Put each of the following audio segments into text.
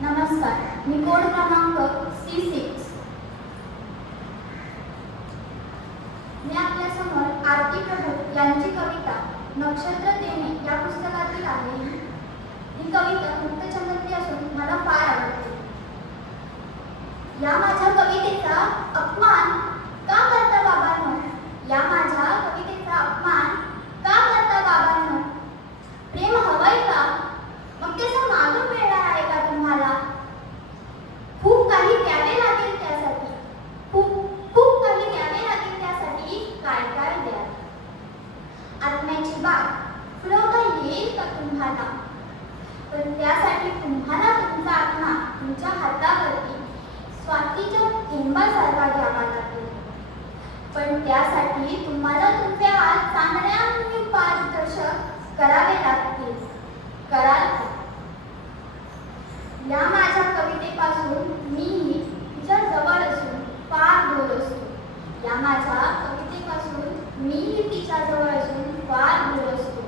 नमस्कार मी कोड क्रमांक सी सिक्स मी आपल्यासमोर आरती प्रभू यांची कविता नक्षत्र देणे या पुस्तकातील आहे. ही कविता मुक्तचंद्रची असून मला फार आवडते या माझ्या कवितेचा अपमान का करता बाबांनो या माझ्या कवितेचा अपमान का करता बाबांनो प्रेम हवंय का मग त्याचं मागं मिळणार आहे का तुम्हाला खूप काही द्यावे लागेल त्यासाठी खूप खूप काही द्यावे लागेल त्यासाठी काय काय द्या आत्म्याची फुलवता येईल का तुम्हाला? पण त्यासाठी तुम्हाला तुमचा आत्मा तुमच्या हातावरती स्वातीच्या थेंबासारखा घ्यावा लागेल. पण त्यासाठी तुम्हाला तुमच्या आत चांगल्या पारदर्शक करावे लागतील कराल का? या माझ्या कवितेपासून मीही तिच्या जवळ असून फार दूर असतो या माझ्या कवितेपासून मीही तिच्या जवळ असून फार दूर असतो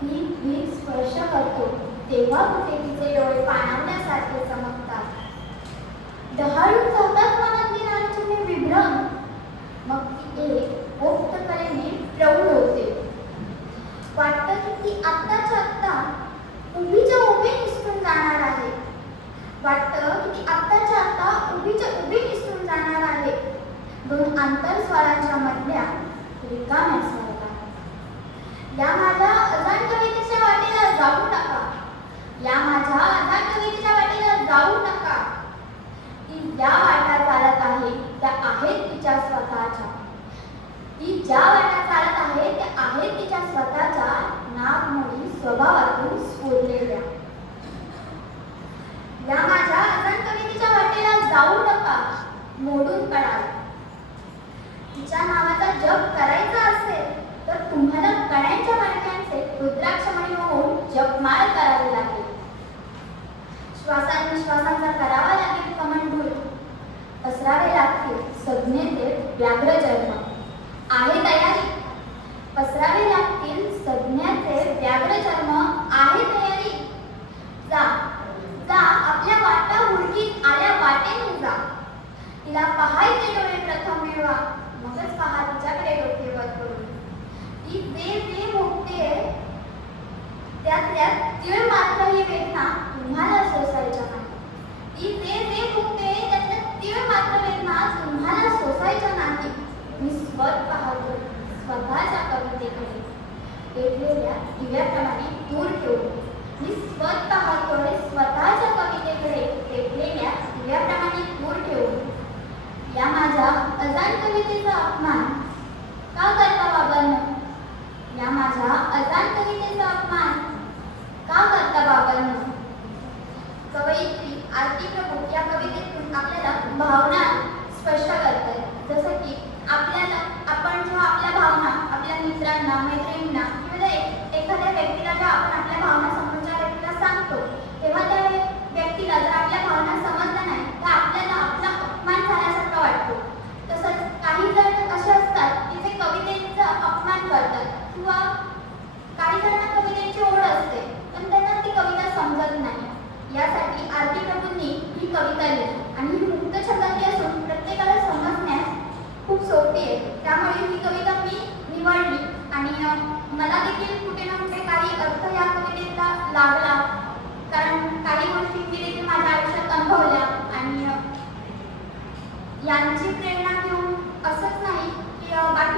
ती भीक स्पर्श करतो तेव्हा कुठे तिचे डोळे पाणावल्यासारखे चमकतात. डहाळून जातात मनात येणारे विभ्रम. मग ती एक गुप्त कलेने प्रौढ होते. वाटतं की ती आत्ताच्या आत्ता उभीच्या उभी निसटून जाणार आहे. वाटतं की ती आत्ताच्या आत्ता उभीच्या उभी निसटून जाणार आहे. दोन आंतरस्वरांच्या मधल्या रिकाम्या या माझ्या अजाण कवितेच्या वाटेला जाऊ नका. या माझ्या अजाण कवितेच्या वाटेला जाऊ नका. ती ज्या वाटा चालत आहे त्या आहेत तिच्या स्वतःच्या. ती ज्या वाटा चालत आहे त्या आहेत तिच्या स्वतःच्या नागमोडी स्वभावातून स्फुरलेल्या या माझ्या अजाण कवितेच्या वाटेला जाऊ नका मोडून पडाल. तिच्या नावाचा जप करायचा व्याघ्र जन्म स्वतःच्या कवितेकडे पेटलेल्या दिव्याप्रमाणे दूर ठेवून मी स्वतः स्वतःच्या कवितेकडे पेटलेल्या दिव्याप्रमाणे दूर ठेवून या माझ्या अजाण कवितेचा अपमान का करता बाबांनो? या माझ्या अजाण कवितेचा अपमान यासाठी आरती प्रभूंनी ही कविता लिहिली आणि ही मुक्त छंदाची असून प्रत्येकाला समजण्यास खूप सोपी आहे. त्यामुळे ही कविता मी निवडली. आणि मला देखील कुठे ना कुठे काही अर्थ या कवितेचा लागला कारण काही गोष्टी मी देखील माझ्या आयुष्यात अनुभवल्या. आणि यांची प्रेरणा घेऊन असंच नाही की बाकी